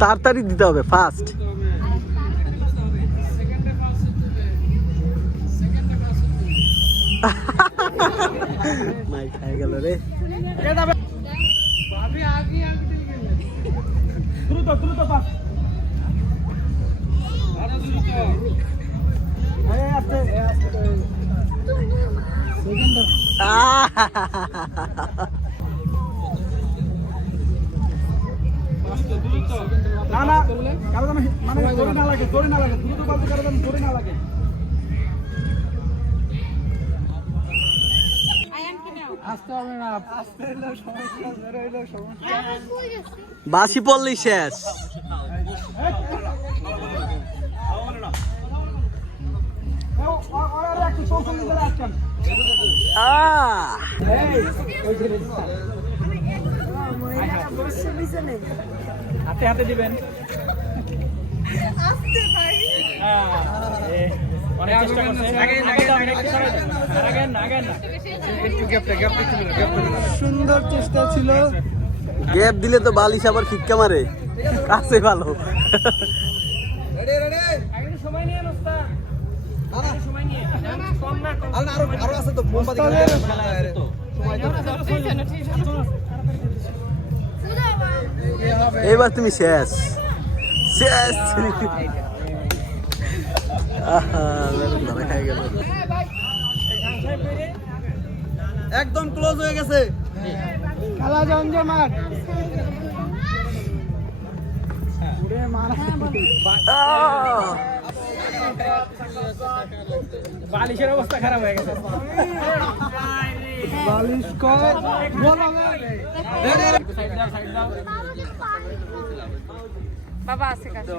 তাড়াতাড়ি দিতে হবে, ফাস্ট। মাই খাই গেল রে। না না কারো মানে জোরে না লাগে, জোরে না লাগে, দ্রুত বলতে কারো জোরে না লাগে। আস্তে হবে না, আস্তে হইলেও সমস্যা, জোরে হইলেও সমস্যা। বাসি পড়লেই শেষ। হাতে হাতে দিবেন। অনেক চেষ্টা করছে। সুন্দর চেষ্টা ছিল। গ্যাপ দিলে তো বালিশ আবার ফিটকা মারে, কাছে ভালো। সময় নিয়ে আরো আছে তো, এবার তুমি শেষ শেষ। একদম ক্লোজ হয়ে গেছে খেলা জমজমাট। বালিশের অবস্থা খারাপ হয়ে গেছে। বালিশ কয় বাবা আছে কাছে।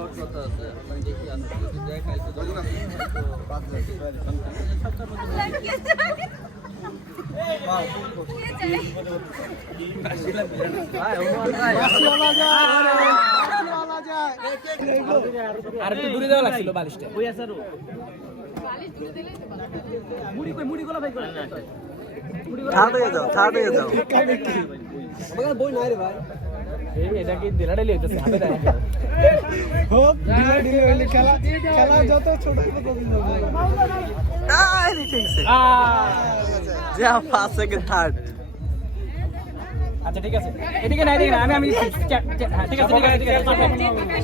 আর একটু দূরে দেওয়া লাগছিল বালিশটা। ছাড় হয়ে যাও, ছাড় হয়ে যাও। বই নাই রে ভাই। এটা কি দিলাডালি হইতেছে, হাতে দেয় হোক দিলাডালি হইলে খেলা খেলা যত ছোট যা 5 সেকেন্ড থার্ড। আচ্ছা ঠিক আছে, এদিকে না এদিকে না, আমি ঠিক আছে ঠিক আছে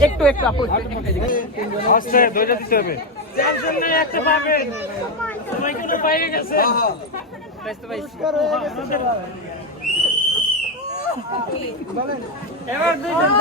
একটু একটু আপু আস্তে ধৈর্য দিতে হবে। টেনশন নেই, একটা পাবেন, সবাই কিন্তু পাইয়ে গেছে। এবার দুইজন